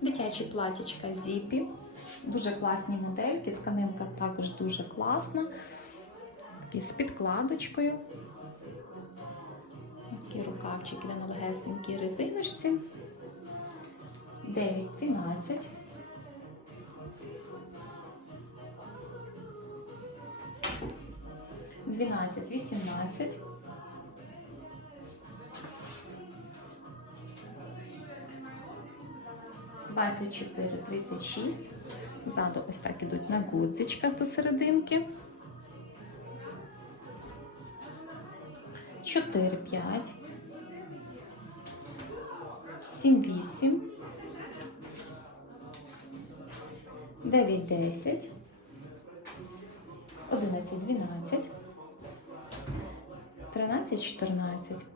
Дитячі платічка зіпі. Дуже класні модельки, тканинка також дуже класна. Такі з підкладочкою. Такі рукавчики на легесенькій резиночці. 9-12. Дванадцять, вісімнадцять. Двадцять чотири, тридцять шість. Ззаду ось так ідуть на гудзичках до серединки. Чотири, п'ять. Сім, вісім. Дев'ять, десять. Одинадцять, дванадцять. Тринадцять, чотирнадцять.